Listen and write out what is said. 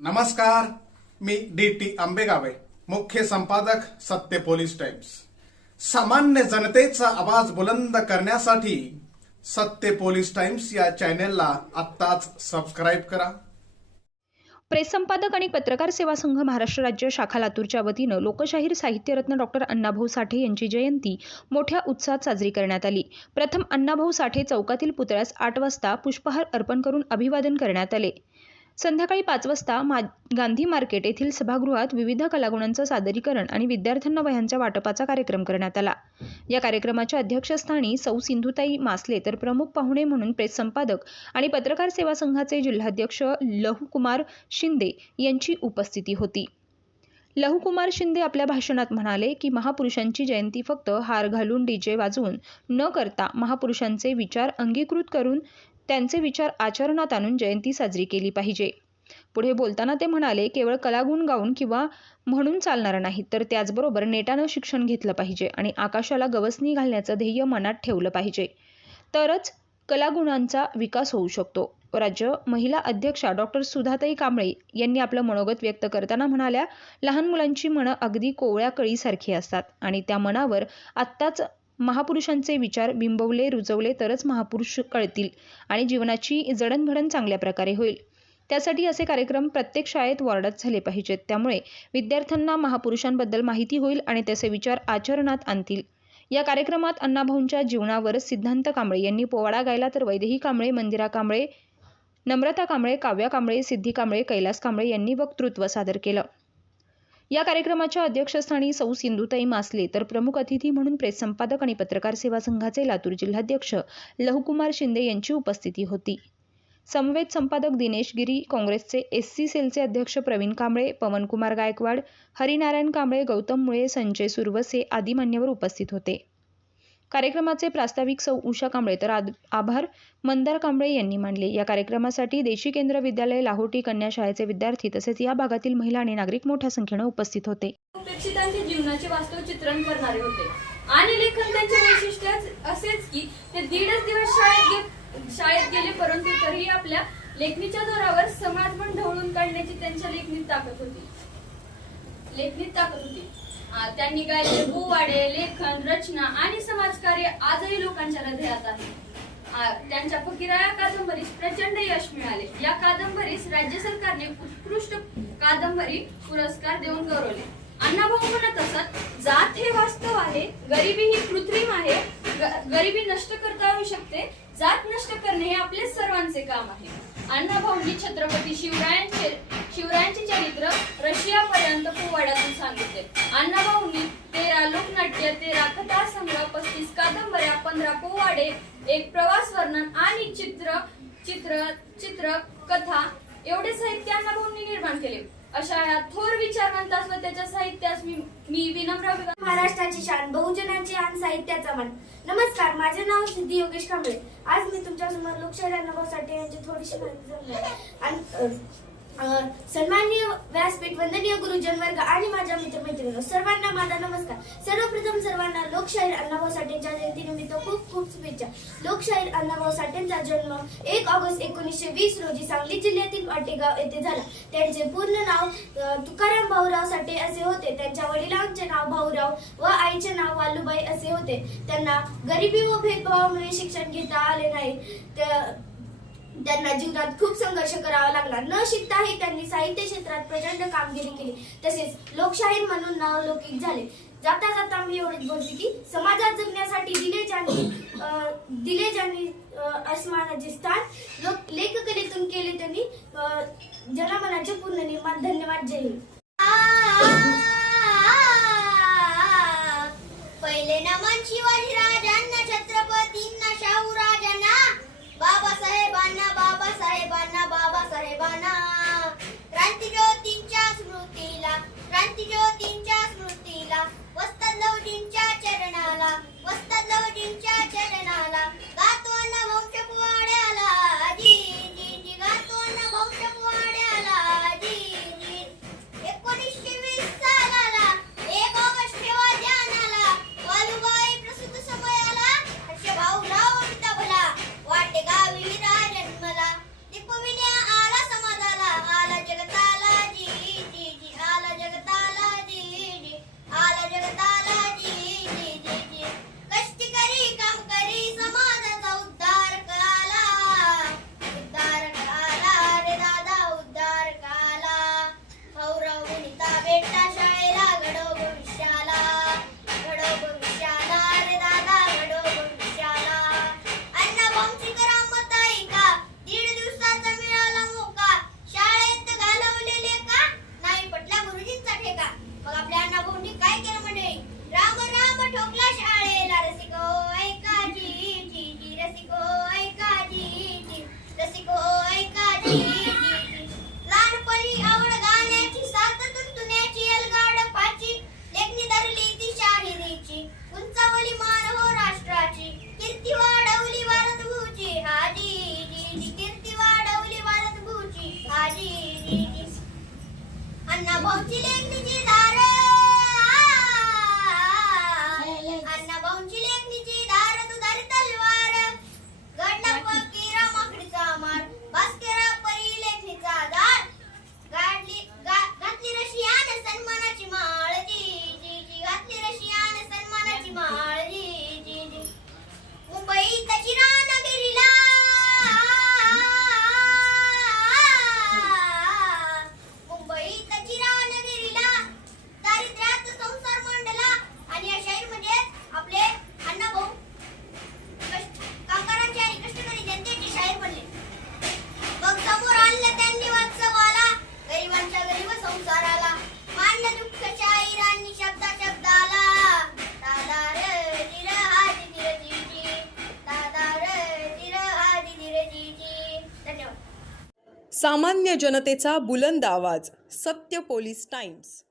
नमस्कार, मी डी.टी. आंबेगावे, मुख्य संपादक सत्य पोलीस टाइम्स। सामान्य जनतेचा आवाज बुलंद करण्यासाठी सत्य पोलीस टाइम्स या चॅनेलला आत्ताच सबस्क्राईब करा। प्रेस संपादक आणि पत्रकार सेवा संघ महाराष्ट्र राज्य शाखा लातूरच्या वतीनं लोकशाहीर साहित्यरत्न डॉक्टर अण्णाभाऊ साठे यांची जयंती मोठ्या उत्साहात साजरी करण्यात आली। प्रथम अण्णाभाऊ साठे चौकातील पुतळ्यास 8 वाजता पुष्पहार अर्पण करून अभिवादन करण्यात आले। संध्याकाळी 5 वाजता गांधी मार्केट येथील सभागृहात विविध कलागुणांचं सादरीकरण आणि विद्यार्थ्यांना वह्यांच्या वाटपाचा कार्यक्रम करण्यात आला। या कार्यक्रमाच्या अध्यक्षस्थानी सौ सिंधुताई मासले तर प्रमुख पाहुणे म्हणून प्रेस संपादक आणि पत्रकार सेवा संघाचे जिल्हाध्यक्ष लहुकुमार शिंदे यांची उपस्थिती होती। लहुकुमार शिंदे आपल्या भाषणात म्हणाले की महापुरुषांची जयंती फक्त हार घालून डीजे वाजवून न करता महापुरुषांचे विचार अंगीकृत करून त्यांचे विचार आचरणात आणून जयंती साजरी केली पाहिजे। पुढे बोलताना ते म्हणाले, केवळ कलागुण गाऊन किंवा म्हणून चालणार नाही, तर त्याचबरोबर नेटानं शिक्षण घेतलं पाहिजे आणि आकाशाला गवसणी घालण्याचं ध्येय मनात ठेवलं पाहिजे, तरच कलागुणांचा विकास होऊ शकतो। राज्य महिला अध्यक्षा डॉक्टर सुधाताई कांबळे यांनी आपलं मनोगत व्यक्त करताना म्हणाल्या, लहान मुलांची मनं अगदी कोवळ्या कळीसारखी असतात आणि त्या मनावर आत्ताच महापुरुषांचे विचार बिंबवले रुजवले तरच महापुरुष कळतील आणि जीवनाची जडणघडण चांगल्या प्रकारे होईल। त्यासाठी असे कार्यक्रम प्रत्येक शाळेत वॉर्डात झाले पाहिजेत। त्यामुळे विद्यार्थ्यांना महापुरुषांबद्दल माहिती होईल आणि त्याचे विचार आचरणात आणतील। या कार्यक्रमात अण्णाभाऊंच्या जीवनावर सिद्धांत कांबळे यांनी पोवाडा गायला तर वैदेही कांबळे, मंदिरा कांबळे, नम्रता कांबळे, काव्या कांबळे, सिद्धी कांबळे, कैलास कांबळे यांनी वक्तृत्व सादर केलं। या कार्यक्रमाच्या अध्यक्षस्थानी सौ सिंधुताई मासले तर प्रमुख अतिथी म्हणून प्रेस संपादक आणि पत्रकार सेवा संघाचे लातूर जिल्हाध्यक्ष लहुकुमार शिंदे यांची उपस्थिती होती। समवेत संपादक दिनेश गिरी, काँग्रेसचे एससी सेलचे अध्यक्ष प्रवीण कांबळे, पवनकुमार गायकवाड, हरिनारायण कांबळे, गौतम मुळे, संजय सुरवसे आदी मान्यवर उपस्थित होते। कार्यक्रमाचे प्रास्ताविक सौ उषा कांबळे तर आभार मंदार कांबळे यांनी मानले। या कार्यक्रमासाठी देशी केंद्र विद्यालय लाहोटी कन्या शाळेचे विद्यार्थी तसेच या भागातील महिला आणि नागरिक मोठ्या संख्येने उपस्थित होते। अपेक्षितांचे जीवनाचे वास्तव चित्रण करणारे होते आणि लेखन त्यांचे वैशिष्ट्य असेच की ते 1.5 दिवस शाळेत गेले, परंतु तरीही आपल्या लेखणीच्या जोरावर समाजमन ढवळून काढण्याची त्यांच्या लेखनीत ताकद होती। त्यांनी गायलेले पोवाडे, लेखन, रचना आणि समाजकार्य आजही लोकांच्या हृदयात आहे। त्यांच्या फकीरा या कादंबरीस प्रचंड यश मिळाले। या कादंबरीस राज्य सरकारने उत्कृष्ट कादंबरी पुरस्कार देऊन गौरवले। अण्णाभाऊ म्हणत असत, जात हे वास्तव आहे, गरिबी ही कृत्रिम आहे, गरिबी नष्ट करता येऊ शकते, जात नष्ट करणे हे आपले सर्वांचे काम आहे। अण्णाभाऊंनी छत्रपती शिवरायांचे चरित्र रशियापर्यंत पोवाड्यातून सांगितले। अण्णाभाऊंनी 13 लोकनाट्य, 13 कथा संग्रह, 35 कादंबऱ्या, 15 पोवाडे, एक प्रवास वर्णन आणि चित्र कथा एवढे साहित्य अण्णाभाऊंनी निर्माण केले। अशा या थोर विचारवंतास व त्याच्या साहित्यास मी विनम्र महाराष्ट्राची शान, बहुजनाची आन, साहित्याचा मान। नमस्कार, माझे नाव सिद्धी योगेश कांबळे। आज मी तुमच्यासमोर लोकशाहीर अण्णाभाऊ साठे यांची थोडीशी माहिती सांगणार आहे। सन्माननीय व्यासपीठ, वंदनीय गुरुजन वर्ग आणि माझ्या मित्रमैत्रिणींनो, सर्वांना माझा नमस्कार। सर्वप्रथम सर्वांना लोकशाहीर अण्णाभाऊ साठेंच्या जयंतीनिमित्त खूप खूप शुभेच्छा। लोकशाहीर अण्णाभाऊ साठेंचा जन्म 1 ऑगस्ट 1920 रोजी सांगली जिल्ह्यातील वाटेगाव येथे झाला। त्यांचे पूर्ण नाव तुकाराम भाऊराव साठे असे होते। त्यांच्या वडिलांचे नाव भाऊराव व आईचे नाव वालुबाई असे होते। त्यांना गरिबी व भेदभावामुळे शिक्षण घेता आले नाही। त्यांना जीवनात खूप संघर्ष करावा लागला। न शिकताही त्यांनी साहित्य क्षेत्रात प्रचंड कामगिरी केली, तसेच लोकशाहीर म्हणून नावलौकिक झाले। जाता जाता मी एवढेच बोलते की समाजात जगण्यासाठी दिले ज्यांनी अस्मानाचे स्थान लेखकलेतून केले त्यांनी जनमनाचे पूर्ण निर्माण। धन्यवाद। जय हिंद। पहिले नमन शिवाजी राजांना, छत्रपतींना, शाहू राजांना, बाबासाहेबांना, क्रांतिज्योतींच्या स्मृतीला, वस्ताद लहुजींच्या चरणाला, गातो अण्णाभाऊंच्या पोवाड्याला, जी गातो अण्णाभाऊंच्या पोवाड्याला, जी अण्णाभाऊची लेखणीची दार अण्णाभाऊची लेखणीची दार दुधारी तलवार गडला फकीरा माकडीचा मार भास्करा परी लेखणीचा दार घातली रशियान सन्मानाची माळ जी जी जी घातली रशियान सन्मानाची माळ जी जी जी मुंबईत चिरानगरीला मुंबईत चिरानगरीला दारिद्र्यात संसार मांडला आणि या शाहीरमध्ये आपले अण्णाभाऊ कामगारांचे आणि कष्टकरी जनतेचे शाहीर बनले. मग समोर आणलं त्यांनी वास्तवाला गरिबांच्या गरीब संसाराला मांडलं दुःख शाहिरांनी शब्दा शब्दाला दादार दिर आदि दिर जीजी दादार दिर आदि दिर जीजी. धन्यवाद. सामान्य जनतेचा बुलंद आवाज. सत्य पोलीस टाइम्स.